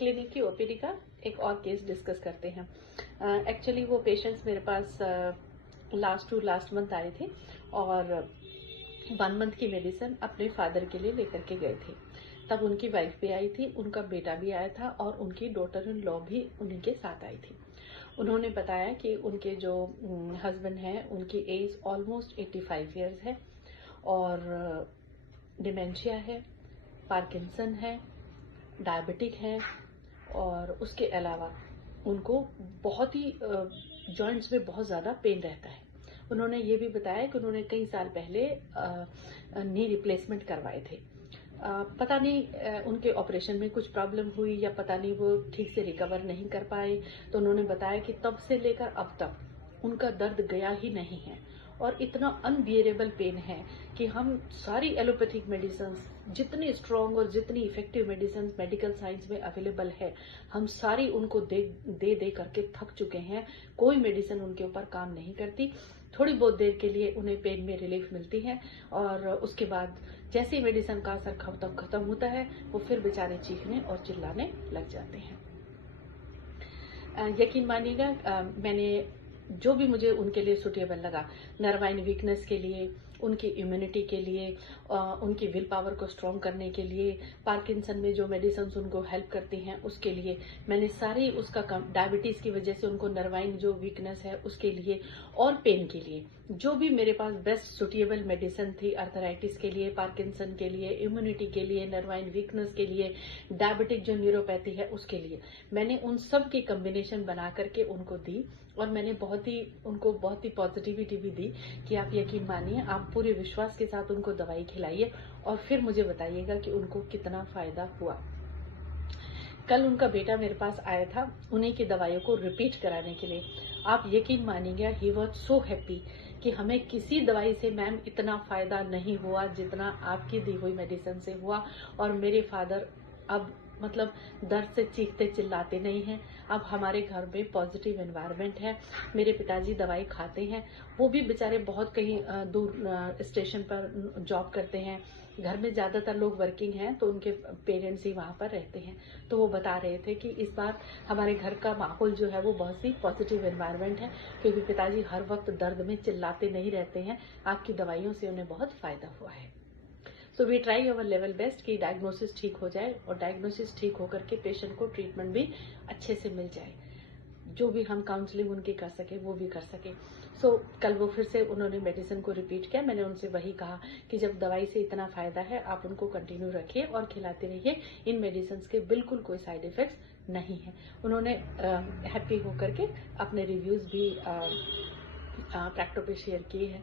Clinic की OPD का एक और केस डिस्कस करते हैं। एक्चुअली वो पेशेंट्स मेरे पास लास्ट मंथ आए थे और 1 मंथ की मेडिसिन अपने फादर के लिए लेकर के गए थे। तब उनकी वाइफ भी आई थी, उनका बेटा भी आया था और उनकी डॉटर इन लॉ भी उन्हीं के साथ आई थी। उन्होंने बताया कि उनके जो हस्बैंड हैं उनकी एज ऑलमोस्ट 85 ईयर्स है और डिमेंशिया है, पार्किंसन है, डायबिटिक है और उसके अलावा उनको बहुत ही जॉइंट्स में बहुत ज़्यादा पेन रहता है। उन्होंने ये भी बताया कि उन्होंने कई साल पहले नी रिप्लेसमेंट करवाए थे। पता नहीं उनके ऑपरेशन में कुछ प्रॉब्लम हुई या पता नहीं वो ठीक से रिकवर नहीं कर पाए, तो उन्होंने बताया कि तब से लेकर अब तक उनका दर्द गया ही नहीं है और इतना अनबियरेबल पेन है कि हम सारी एलोपैथिक मेडिसिन जितनी स्ट्रॉन्ग और जितनी इफेक्टिव मेडिसिन मेडिकल साइंस में अवेलेबल है, हम सारी उनको दे करके थक चुके हैं। कोई मेडिसिन उनके ऊपर काम नहीं करती। थोड़ी बहुत देर के लिए उन्हें पेन में रिलीफ मिलती है और उसके बाद जैसे ही मेडिसिन का असर खत्म होता है वो फिर बेचारे चीखने और चिल्लाने लग जाते हैं। यकीन मानिएगा, मैंने जो भी मुझे उनके लिए सुटेबल लगा, नर्वाइन वीकनेस के लिए, उनकी इम्यूनिटी के लिए, उनकी विल पावर को स्ट्रॉन्ग करने के लिए, पार्किंसन में जो मेडिसिन उनको हेल्प करती हैं उसके लिए, मैंने सारी उसका डायबिटीज की वजह से उनको नर्वाइन जो वीकनेस है उसके लिए और पेन के लिए जो भी मेरे पास बेस्ट सुटेबल मेडिसिन थी, अर्थराइटिस के लिए, पार्किंसन के लिए, इम्यूनिटी के लिए, नर्वाइन वीकनेस के लिए, डायबिटिक जो न्यूरोपैथी है उसके लिए, मैंने उन सब की कॉम्बिनेशन बना करके उनको दी और मैंने उनको बहुत ही पॉजिटिविटी भी दी कि आप यकीन मानिए, आप पूरे विश्वास के साथ उनको दवाई खिलाइए और फिर मुझे बताइएगा कि उनको कितना फायदा हुआ। कल उनका बेटा मेरे पास आया था उन्हीं की दवाइयों को रिपीट कराने के लिए। आप यकीन मानिएगा, ही वॉज सो हैप्पी कि हमें किसी दवाई से मैम इतना फायदा नहीं हुआ जितना आपकी दी हुई मेडिसिन से हुआ और मेरे फादर अब मतलब दर्द से चीखते चिल्लाते नहीं हैं। अब हमारे घर में पॉजिटिव एनवायरनमेंट है। मेरे पिताजी दवाई खाते हैं, वो भी बेचारे बहुत कहीं दूर स्टेशन पर जॉब करते हैं। घर में ज्यादातर लोग वर्किंग हैं तो उनके पेरेंट्स ही वहां पर रहते हैं। तो वो बता रहे थे कि इस बार हमारे घर का माहौल जो है वो बहुत ही पॉजिटिव एनवायरनमेंट है क्योंकि पिताजी हर वक्त दर्द में चिल्लाते नहीं रहते हैं। आपकी दवाइयों से उन्हें बहुत फायदा हुआ है। So we try our level best कि डायग्नोसिस ठीक हो जाए और डायग्नोसिस ठीक होकर के पेशेंट को ट्रीटमेंट भी अच्छे से मिल जाए। जो भी हम काउंसलिंग उनकी कर सके वो भी कर सके। सो कल वो फिर से उन्होंने मेडिसिन को रिपीट किया। मैंने उनसे वही कहा कि जब दवाई से इतना फायदा है आप उनको कंटिन्यू रखिए और खिलाते रहिए। इन मेडिसिन के बिल्कुल कोई साइड इफेक्ट्स नहीं है। उन्होंने हैप्पी होकर के अपने रिव्यूज भी प्रैक्टो पे शेयर किए हैं।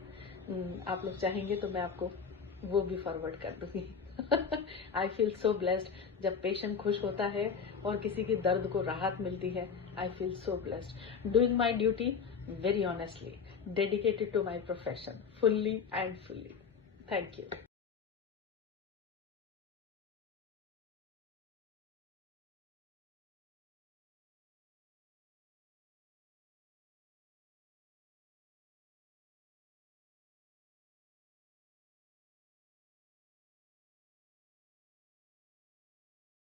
आप लोग चाहेंगे तो मैं आपको वो भी फॉरवर्ड कर दूंगी। आई फील सो ब्लेस्ड जब पेशेंट खुश होता है और किसी की दर्द को राहत मिलती है। I feel so blessed doing my duty very honestly, dedicated to my profession fully and fully. Thank you.